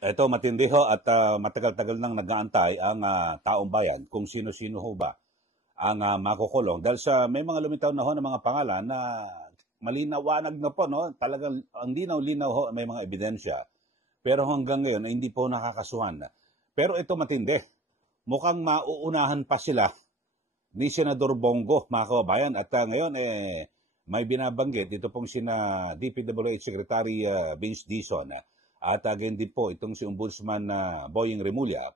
Ito matindi ho at matagal-tagal nang nag-aantay ang taong bayan kung sino-sino ho ba ang makukulong. Dahil sa may mga lumitaw na ho ng mga pangalan na malinawanag na po, no? Talagang ang linaw-linaw ho, may mga ebidensya. Pero hanggang ngayon ay hindi po nakakasuhan. Pero ito matindi. Mukhang mauunahan pa sila ni Senador Bongo, mga kababayan. At ngayon, may binabanggit, ito pong sina DPWH Secretary Vince Dizon at again din po itong si Ombudsman Boying Remulla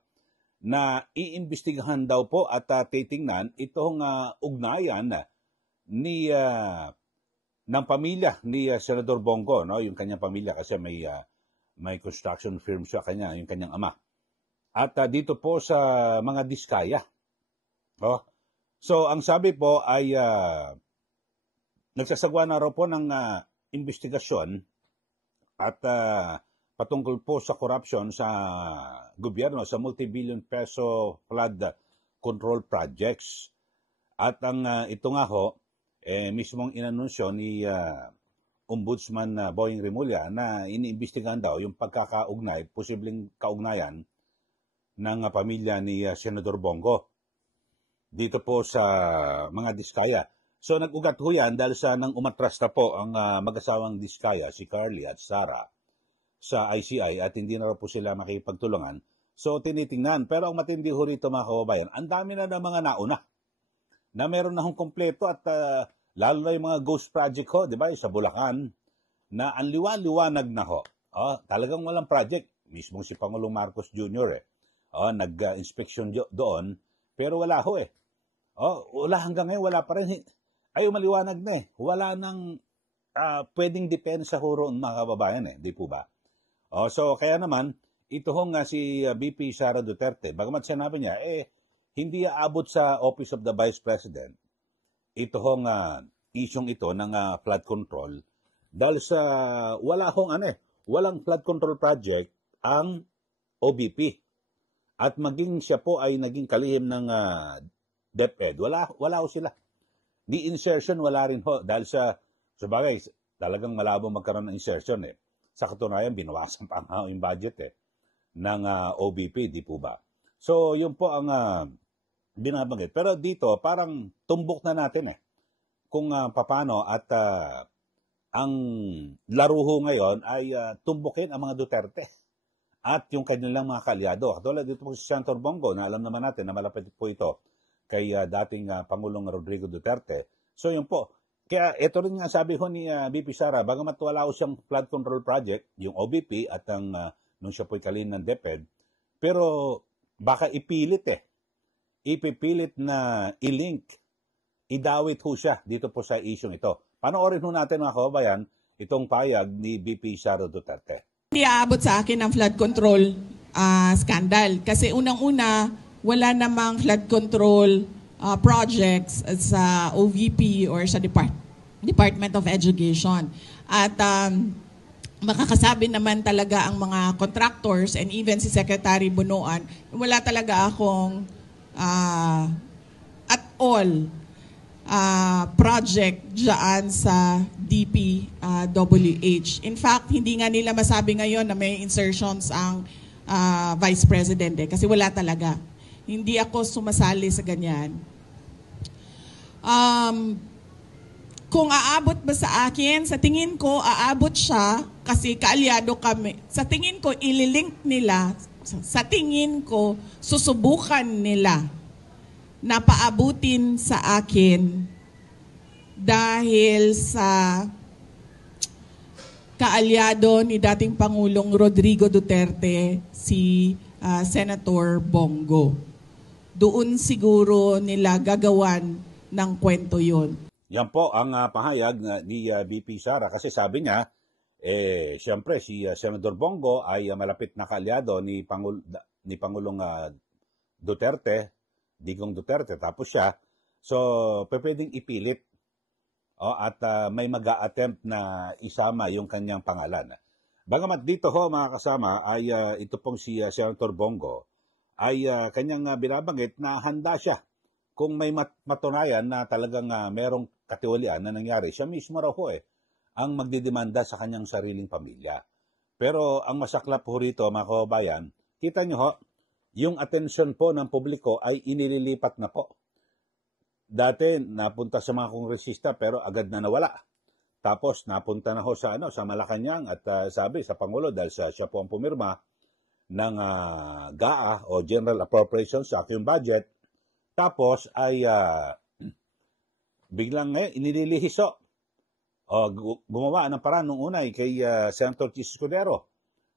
na iimbestigahan daw po at titingnan itong ugnayan ni ng pamilya ni Senador Bongo, no, yung kanyang pamilya kasi may construction firm siya yung kanyang ama. At dito po sa mga diskaya. Oh. So ang sabi po ay nagsasagwa na raw po ng investigasyon at patungkol po sa corruption sa gobyerno sa multi-billion peso flood control projects. At ang ito nga ho, mismong inanunsyo ni Ombudsman Boying Remulla na iniimbestigahan daw yung pagkakaugnay, posibleng kaugnayan ng pamilya ni Senador Bongo dito po sa mga diskaya. So nag-ugat ho yan dahil sa nang umatras na po ang mag-asawang diskaya, si Carly at Sarah, sa ICI at hindi na po sila makipagtulungan. So tinitingnan. Pero ang matindi ho rito mga kababayan, ang dami na ng mga nauna na meron na hong kompleto at lalo na yung mga ghost project ho, di ba, sa Bulacan, na ang liwanag na ho. Talagang walang project. Mismong si Pangulong Marcos Jr. Nag-inspection doon, pero wala ho wala hanggang ngayon, wala pa rin. Ay, maliwanag na Wala nang pwedeng depensa ho roon mga kababayan di po ba? So kaya naman, ito hong si VP Sara Duterte, bagamat sinabi niya, hindi aabot sa Office of the Vice President, ito hong isyong ito ng flood control, dahil sa walang flood control project ang OBP. At maging siya po ay naging kalihim ng DepEd, wala ho sila. Di insertion, wala rin ho, dahil sa bagay, talagang malabo magkaroon ng insertion Sa katunayan, binawasan pa nga yung budget ng OBP, di po ba? So, yun po ang binabanggit. Pero dito, parang tumbok na natin kung paano at ang laro ho ngayon ay tumbukin ang mga Duterte at yung kanilang mga kalyado. Katulad dito po si Senador Bongo, na alam naman natin na malapit po ito kay dating Pangulong Rodrigo Duterte. So yun po. Kaya ito rin nga sabi ko ni VP Sara, bagamat wala ko siyang flood control project, yung OBP at ang nung siya po'y kalin ng DepEd, pero baka ipipilit na i-link, idawit ho siya dito po sa isyong ito. Panoorin ho natin mga kababayan itong payag ni VP Sara Duterte. Hindi aabot sa akin ang flood control scandal. Kasi unang-una, wala namang flood control projects sa OVP or sa Department of Education. At makakasabi naman talaga ang mga contractors and even si Secretary Bunuan, wala talaga akong at all project dyan sa DPWH. In fact, hindi nga nila masabi ngayon na may insertions ang Vice President kasi wala talaga. Hindi ako sumasali sa ganyan. Kung aabot ba sa akin, sa tingin ko aabot siya kasi kaalyado kami. Sa tingin ko ililink nila, sa tingin ko susubukan nila na paabutin sa akin dahil sa kaalyado ni dating Pangulong Rodrigo Duterte, si Senator Bongo. Doon siguro nila gagawan ng kwento yon. Yan po ang pahayag ni VP Sara kasi sabi niya, siyempre si Senador Bongo ay malapit na kaalyado ni Pangulong Duterte, Digong Duterte, tapos siya. So, pwedeng ipilit at may mag-a-attempt na isama yung kanyang pangalan. Bagamat dito ho mga kasama ay ito pong si Senator Bongo ay kanyang binabanggit na handa siya kung may matunayan na talagang merong katiwalian na nangyari. Siya mismo raw ho ang magdidemanda sa kanyang sariling pamilya. Pero ang masaklap po rito, mga kababayan, kita nyo ho, yung atensyon po ng publiko ay inililipat na po. Dati, napunta sa mga kongresista pero agad na nawala. Tapos, napunta na ho sa Malacanang at sabi sa Pangulo, dahil siya po ang pumirma ng GAA o General Appropriations Act, yung budget. Tapos, ay biglang inililihis ho. Gumawa ng paraan nung una kay Senator Chis Escudero.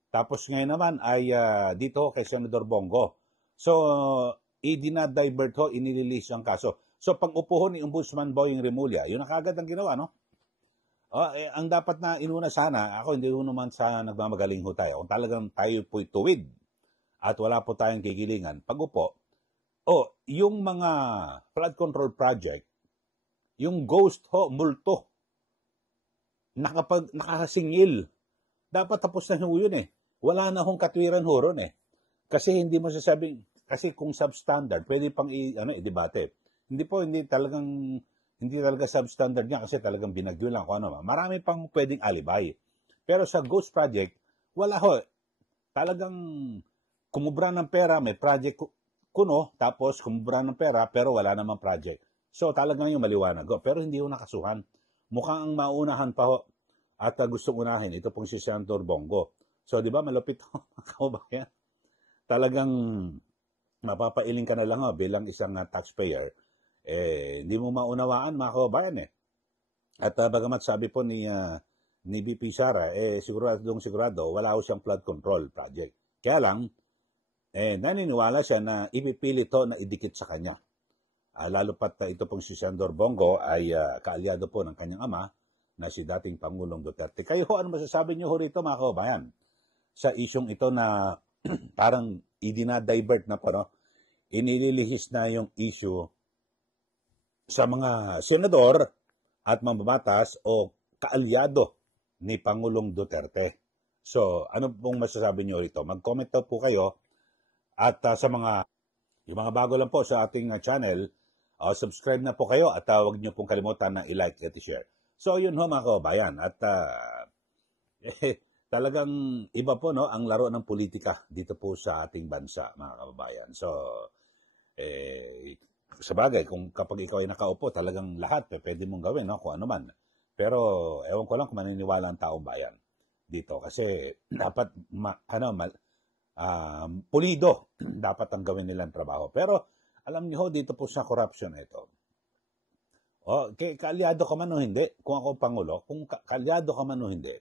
Tapos ngayon naman ay dito kay Senador Bongo. So, i-dinadivert ho, inililis ang kaso. So, pag upo ni Ombudsman Boying Remulla, yun ang kagad ang ginawa, no? Ang dapat na inuna sana, ako hindi ho naman sana nagmamagaling ho tayo. Kung talagang tayo po'y tuwid at wala po tayong kikilingan, pag upo, yung mga flood control project, yung ghost ho, multo, nakasingil. Dapat tapos na ho yun Wala na hong katwiran ho ron Kasi hindi mo sasabing, kasi kung substandard, pwede pang i-debate. Hindi talaga substandard niya kasi talagang binagyo lang kung ano. Marami pang pwedeng alibay. Pero sa ghost project, wala ho. Talagang kumubra ng pera, may project kuno, tapos kumubra ng pera, pero wala namang project. So talagang yung maliwanag. Pero hindi ho nakasuhan. Mukhang ang maunahan pa ho at gustong unahin, ito pong si Senator Bongo. So, di ba, malapit ho, mga kababayan. Talagang mapapailing ka na lang bilang isang taxpayer. Hindi mo maunawaan, mga kababayan At bagamat sabi po ni BP Sara, sigurado, wala ho siyang flood control project. Kaya lang, naniniwala siya na ipipilit to na idikit sa kanya. Lalo pat ito pong si Senador Bongo ay kaalyado po ng kanyang ama na si dating Pangulong Duterte. Kayo ho, ano masasabi niyo ho rito, mga kababayan? Sa isyong ito na parang idinadivert na po, no? Inililihis na yung issue sa mga senador at mambabatas o kaalyado ni Pangulong Duterte. So, ano pong masasabi niyo rito? Mag-comment daw po kayo at sa yung mga bago lang po sa ating channel, subscribe na po kayo at huwag niyo pong kalimutan na i-like at i-share. So, yun ho, mga kababayan. At talagang iba po, no, ang laro ng politika dito po sa ating bansa, mga kababayan. So, sa bagay, kapag ikaw ay nakaupo, talagang lahat pwede mong gawin, no, kung ano man. Pero, ewan ko lang kung maniniwala ang taong bayan dito. Kasi, dapat, pulido, dapat ang gawin nilang trabaho. Pero, alam niyo ho, dito po sa corruption na ito, kaalyado ka man o hindi, kung ako Pangulo, kung kaalyado ka man o hindi,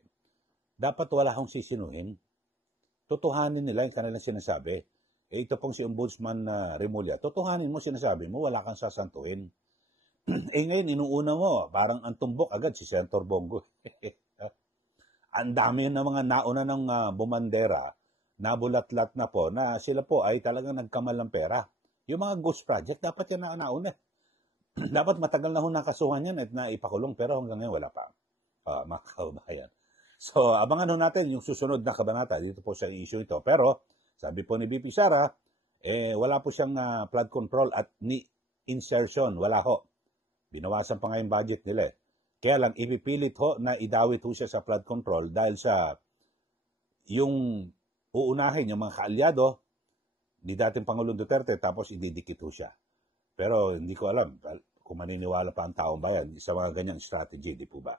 dapat wala akong sisinuhin. Tutuhanin nila yung kanilang sinasabi. Ito pong si Ombudsman Remulla, tutuhanin mo, sinasabi mo, wala kang sasantuin. Ngayon, inuuna mo, parang ang tumbok agad si Senator Bongo. Ang dami na mga nauna ng bumandera, nabulatlat na po, na sila po ay talagang nagkamal ng pera. Yung mga ghost project, dapat yan na nauna. Dapat matagal na ho nakasuhan yan at naipakulong, pero hanggang ngayon wala pa. Mga kababayan. So, abangan ho natin yung susunod na kabanata dito po sa issue ito. Pero, sabi po ni BP Sara, wala po siyang flood control at ni insertion. Wala ho. Binawasan pa nga yung budget nila Kaya lang, ipipilit ho na idawit ho siya sa flood control dahil sa yung uunahin, yung mga kaalyado ni dating Pangulong Duterte, tapos ididikit ho siya. Pero hindi ko alam kung maniniwala pa ang taong bayan sa mga ganyang strategy, di po ba?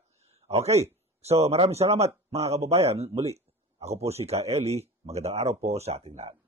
Okay, so maraming salamat mga kababayan. Muli, ako po si Ka Eli. Magandang araw po sa ating lahat.